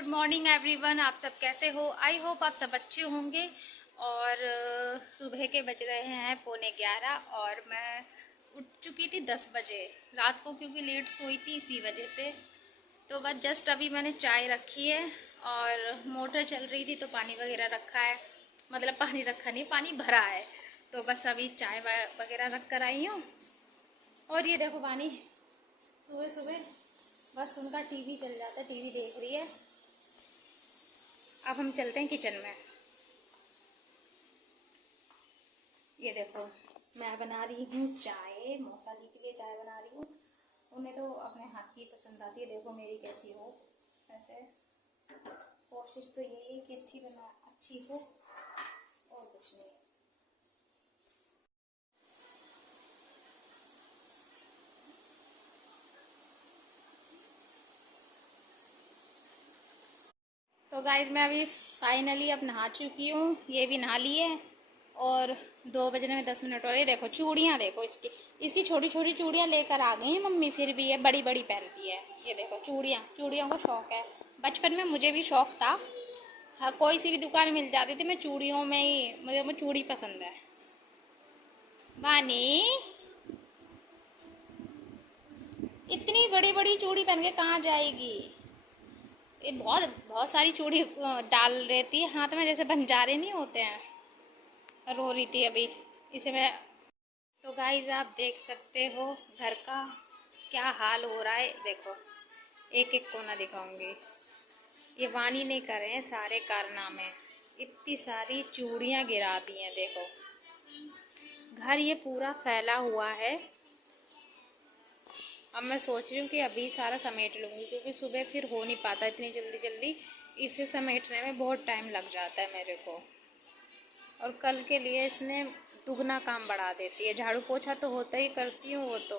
Good morning everyone. आप सब कैसे हो? आई होप आप सब अच्छे होंगे। और सुबह के बज रहे हैं 11:15 और मैं उठ चुकी थी 10 बजे रात को, क्योंकि लेट सोई थी इसी वजह से। तो बस जस्ट अभी मैंने चाय रखी है और मोटर चल रही थी तो पानी वगैरह रखा है, मतलब पानी रखा नहीं, पानी भरा है। तो बस अभी चाय वगैरह रख कर आई हूँ। और ये देखो पानी, सुबह सुबह बस उनका टीवी चल जाता है, टीवी देख रही है। अब हम चलते हैं किचन में। ये देखो मैं बना रही हूँ चाय, मौसा जी के लिए चाय बना रही हूँ। उन्हें तो अपने हाथ की पसंद आती है, देखो मेरी कैसी हो। वैसे कोशिश तो यही है कि अच्छी हो और कुछ नहीं। तो गाइज मैं अभी फाइनली अब नहा चुकी हूँ, ये भी नहा ली है। और 2 बजने में 10 मिनट और। ये देखो चूड़ियाँ, देखो इसकी छोटी छोटी चूड़ियाँ लेकर आ गई हैं मम्मी, फिर भी ये बड़ी बड़ी पहनती है। ये देखो चूड़ियों को शौक है। बचपन में मुझे भी शौक था। हाँ, कोई सी भी दुकान मिल जाती थी, मैं चूड़ियों में ही, मुझे चूड़ी पसंद है। वानी, इतनी बड़ी बड़ी चूड़ी पहन के कहाँ जाएगी? ये बहुत बहुत सारी चूड़ी डाल रहती है हाथ में, जैसे भंडारे नहीं होते हैं। रो रही थी अभी, इसे मैं। तो गाइस आप देख सकते हो घर का क्या हाल हो रहा है। देखो एक एक कोना दिखाऊंगी। ये वानी ने करे हैं सारे कारनामे, इतनी सारी चूड़ियाँ गिरा दी हैं। देखो घर ये पूरा फैला हुआ है। अब मैं सोच रही हूँ कि अभी सारा समेट लूँगी, क्योंकि सुबह फिर हो नहीं पाता इतनी जल्दी जल्दी। इसे समेटने में बहुत टाइम लग जाता है मेरे को, और कल के लिए इसने दुगना काम बढ़ा देती है। झाड़ू पोछा तो होता ही करती हूँ वो तो,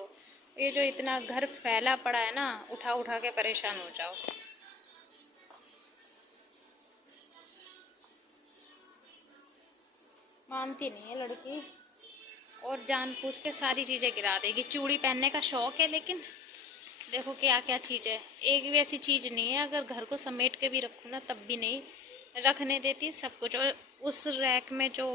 ये जो इतना घर फैला पड़ा है ना, उठा उठा के परेशान हो जाओ। मानती नहीं है लड़की, और जानबूझ के सारी चीज़ें गिरा देगी। चूड़ी पहनने का शौक है, लेकिन देखो क्या क्या चीज़ है। एक भी ऐसी चीज़ नहीं है अगर घर को समेट के भी रखूँ ना तब भी नहीं रखने देती सब कुछ। और उस रैक में जो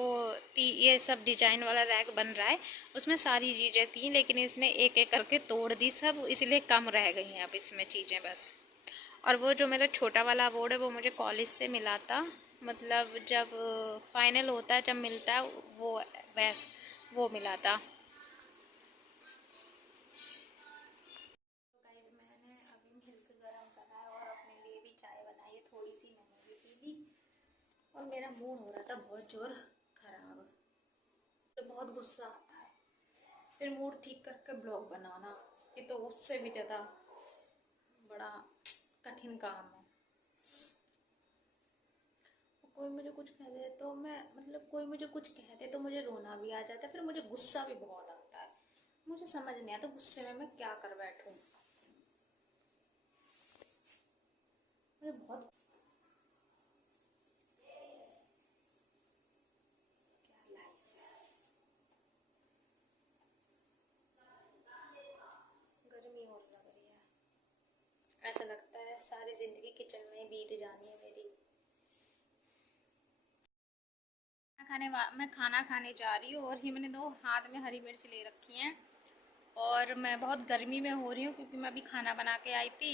ये सब डिजाइन वाला रैक बन रहा है, उसमें सारी चीज़ें थी, लेकिन इसने एक एक करके तोड़ दी सब, इसलिए कम रह गई हैं अब इसमें चीज़ें बस। और वो जो मेरा छोटा वाला अवार्ड है वो मुझे कॉलेज से मिला था, मतलब जब फाइनल होता है, जब मिलता है वो, वैस वो मिला था। गाइस मैंने अभी मिल्क गरम करा है और अपने लिए भी चाय बनाई है, थोड़ी सी मैंने भी पी ली। और मेरा मूड हो रहा था बहुत जोर खराब, तो बहुत गुस्सा आता है। फिर मूड ठीक करके ब्लॉग बनाना, ये तो उससे भी ज़्यादा बड़ा कठिन काम है। कोई मुझे कुछ कह दे तो मैं, मतलब कोई मुझे कुछ कह दे तो मुझे रोना भी आ जाता है, फिर मुझे गुस्सा भी बहुत आता है। मुझे समझ नहीं आता गुस्से में मैं क्या कर बैठूं। मुझे बहुत, क्या लाइफ है। गर्मी और लग रही है, ऐसा लगता है सारी जिंदगी किचन में ही बीत जानी है मेरी। मैं खाना खाने जा रही हूँ, और ये मैंने 2 हाथ में हरी मिर्च ले रखी हैं। और मैं बहुत गर्मी में हो रही हूँ, क्योंकि मैं अभी खाना बना के आई थी।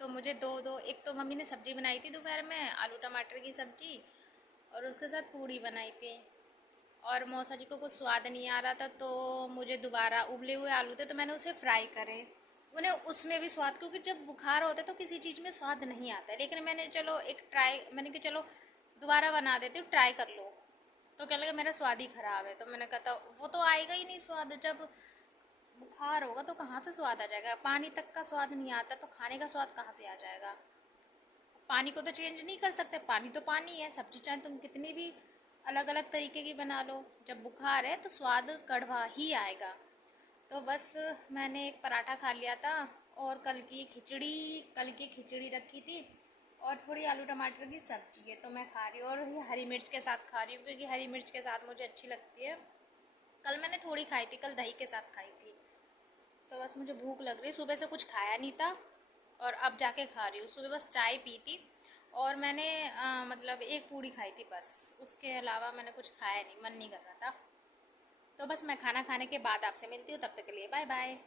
तो मुझे दो दो एक तो मम्मी ने सब्जी बनाई थी दोपहर में, आलू टमाटर की सब्जी, और उसके साथ पूड़ी बनाई थी। और मौसा जी को कुछ स्वाद नहीं आ रहा था, तो मुझे दोबारा उबले हुए आलू थे तो मैंने उसे फ्राई करे। उन्हें उसमें भी स्वाद, क्योंकि जब बुखार होता है तो किसी चीज़ में स्वाद नहीं आता है, लेकिन मैंने चलो एक ट्राई, मैंने कहा चलो दोबारा बना देती हूँ, ट्राई कर लो। तो क्या लगा, मेरा स्वाद ही खराब है। तो मैंने कहा था वो तो आएगा ही नहीं स्वाद, जब बुखार होगा तो कहाँ से स्वाद आ जाएगा? पानी तक का स्वाद नहीं आता तो खाने का स्वाद कहाँ से आ जाएगा? पानी को तो चेंज नहीं कर सकते, पानी तो पानी है। सब्जी चाहे तुम कितनी भी अलग अलग तरीके की बना लो, जब बुखार है तो स्वाद कड़वा ही आएगा। तो बस मैंने एक पराठा खा लिया था, और कल की खिचड़ी रखी थी, और थोड़ी आलू टमाटर की सब्जी है तो मैं खा रही हूँ। और ये हरी मिर्च के साथ खा रही हूँ, क्योंकि हरी मिर्च के साथ मुझे अच्छी लगती है। कल मैंने थोड़ी खाई थी, कल दही के साथ खाई थी। तो बस मुझे भूख लग रही, सुबह से कुछ खाया नहीं था, और अब जाके खा रही हूँ। सुबह बस चाय पी थी और मैंने मतलब एक पूड़ी खाई थी बस, उसके अलावा मैंने कुछ खाया नहीं, मन नहीं कर रहा था। तो बस मैं खाना खाने के बाद आपसे मिलती हूँ, तब तक के लिए बाय बाय।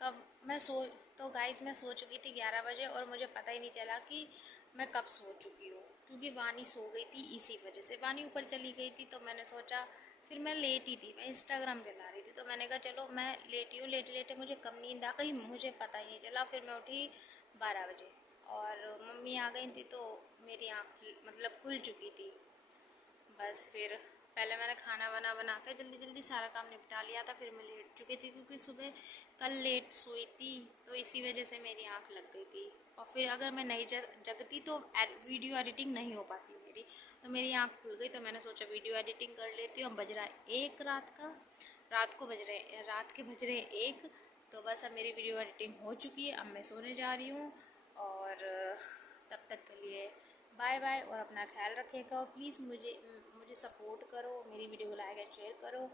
कब मैं सो तो गाइस मैं सो चुकी थी 11 बजे और मुझे पता ही नहीं चला कि मैं कब सो चुकी हूँ, क्योंकि वानी सो गई थी, इसी वजह से वानी ऊपर चली गई थी। तो मैंने सोचा, फिर मैं लेटी थी, मैं इंस्टाग्राम चला रही थी, तो मैंने कहा चलो मैं लेटी हूँ, लेटे लेटे मुझे कब नींद आ गई मुझे पता ही नहीं चला। फिर मैं उठी 12 बजे और मम्मी आ गई थी, तो मेरी आँख मतलब खुल चुकी थी। बस फिर पहले मैंने खाना वाना बना के जल्दी जल्दी सारा काम निपटा लिया था, फिर मैं लेट चुकी थी क्योंकि सुबह कल लेट सोई थी, तो इसी वजह से मेरी आंख लग गई थी। और फिर अगर मैं नहीं जगती तो वीडियो एडिटिंग नहीं हो पाती मेरी, तो मेरी आंख खुल गई। तो मैंने सोचा वीडियो एडिटिंग कर लेती हूँ। अब बज रहा है 1 रात का, रात के बज रहे 1। तो बस अब मेरी वीडियो एडिटिंग हो चुकी है, अब मैं सोने जा रही हूँ। और तब तक के लिए बाय बाय और अपना ख्याल रखिएगा। और प्लीज़ मुझे सपोर्ट करो, मेरी वीडियो को लाइक एंड शेयर करो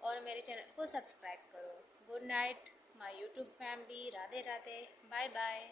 और मेरे चैनल को सब्सक्राइब करो। Good night my YouTube family, Radhe Radhe, bye bye.